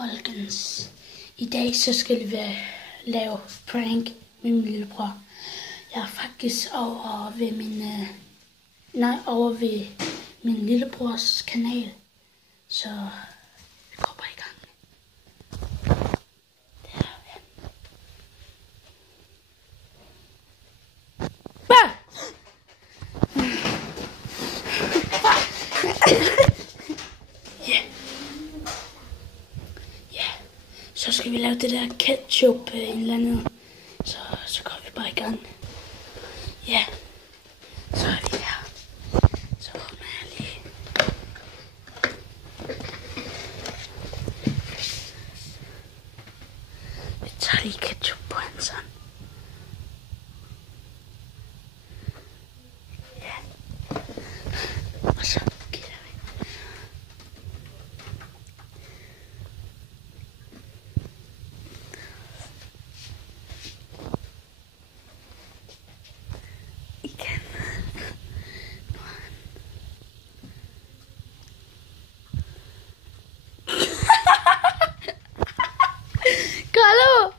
Folkens, i dag så skal vi lave prank med min lillebror. Jeg er faktisk over ved min lillebrors kanal, så vi går bare i gang. Så skal vi lave det der ketchup en eller andet. Så går vi bare i gang. Ja. Så er vi her. Så åbner jeg lige. Vi tager lige ketchup på en sådan. Ja. Og så giver vi. Carlo!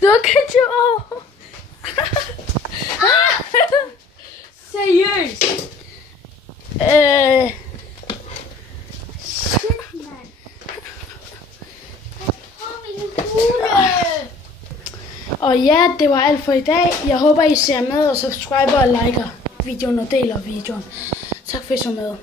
Du har ketchup over! Seriøst? Shit, mand! Og ja, det var alt for i dag. Jeg håber, I ser med og subscriber og liker videoen og deler videoen. Tak for at I så med.